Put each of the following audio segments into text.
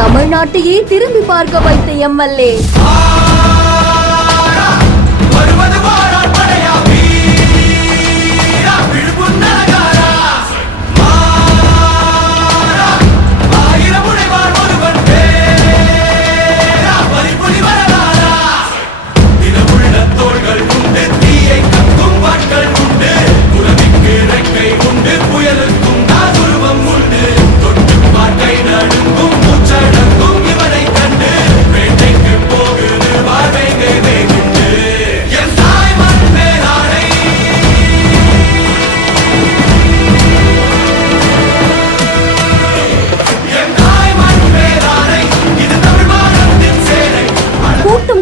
தமிழ்நாட்டையே திரும்பி பார்க்க வைத்த எம்எல்ஏ.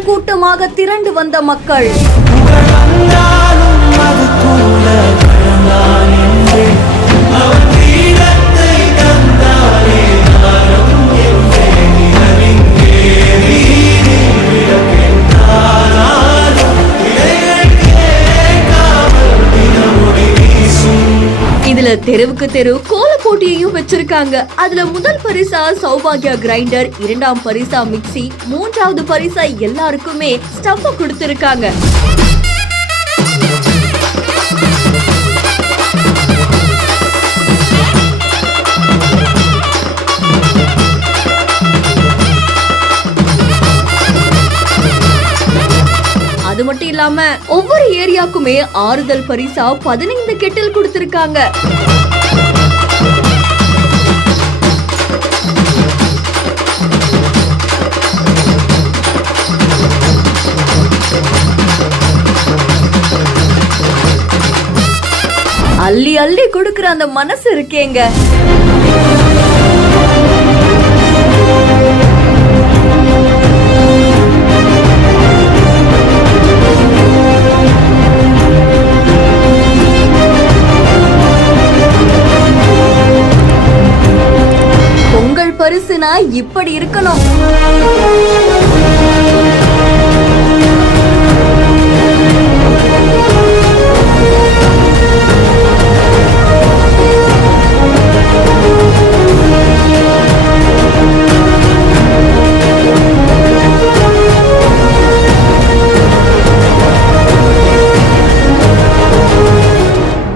கூட்டமாக திரண்டு வந்த மக்கள் இதுல தெருவுக்கு தெரு கோல போட்டியையும் வச்சிருக்காங்க. அதுல முதல் பரிசா சௌபாகியா கிரைண்டர், இரண்டாம் பரிசா மிக்சி, மூன்றாவது பரிசா எல்லாருக்குமே ஸ்டவ் கொடுத்திருக்காங்க. அது மட்டும் இல்லாம ஒவ்வொரு ஏரியாக்குமே ஆறுதல் பரிசா 15 கெட்டில் கொடுத்திருக்காங்க. அள்ளி அள்ளி கொடுக்கிற அந்த மனசு இருக்கேங்க. பொங்கல் பரிசுனா இப்படி இருக்கணும்.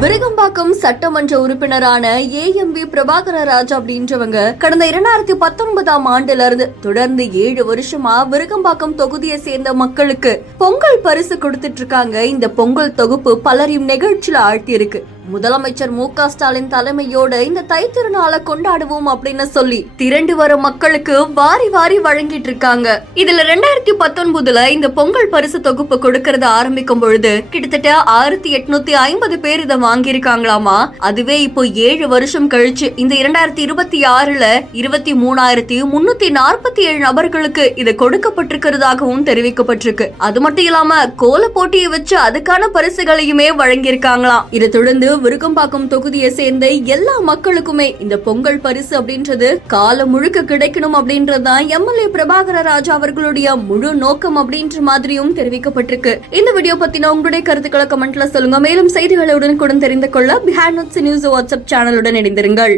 விருகம்பாக்கம் சட்டமன்ற உறுப்பினரான AMV பிரபாகர ராஜா அப்படின்றவங்க கடந்த 2019ஆம் ஆண்டுல இருந்து தொடர்ந்து 7 வருஷமா விருகம்பாக்கம் தொகுதியை சேர்ந்த மக்களுக்கு பொங்கல் பரிசு கொடுத்துட்டு இருக்காங்க. இந்த பொங்கல் தொகுப்பு பலரையும் நெகிழ்ச்சியில ஆழ்த்தி இருக்கு. முதலமைச்சர் மு.க. ஸ்டாலின் தலைமையோட இந்த தைத்திருநாளை கொண்டாடுவோம் அப்படின்னு சொல்லி திரண்டு வர மக்களுக்கு வாரி வாரி வழங்கிட்டு இருக்காங்க. இதுல 2019ல இந்த பொங்கல் பரிசு தொகுப்பு கொடுக்கறத ஆரம்பிக்கும் பொழுது கிட்டத்தட்ட 1850 பேர் இதை வாங்கியிருக்காங்களாமா. அதுவே இப்போ 7 வருஷம் கழிச்சு இந்த 2026ல 23,347 நபர்களுக்கு இது கொடுக்கப்பட்டிருக்கிறதாகவும் தெரிவிக்கப்பட்டிருக்கு. அது மட்டும் இல்லாம கோல போட்டியை வச்சு அதுக்கான பரிசுகளையுமே வழங்கியிருக்காங்களாம். இதை தொடர்ந்து விருகம்பாக்கம் தொகுதியை சேர்ந்த எல்லா மக்களுக்குமே இந்த பொங்கல் பரிசு அப்படின்றது காலம் முழுக்க கிடைக்கணும் அப்படின்றதுதான் எம்எல்ஏ பிரபாகர ராஜா அவர்களுடைய முழு நோக்கம் அப்படின்ற மாதிரியும் தெரிவிக்கப்பட்டிருக்கு. இந்த வீடியோ பத்தின உங்களுடைய கருத்துக்களை கமெண்ட்ல சொல்லுங்க. மேலும் செய்திகளை உடனுக்குடன் தெரிந்து கொள்ள பிஹைண்ட் நியூஸ் வாட்ஸ்அப் சேனலுடன் இணைந்திருங்கள்.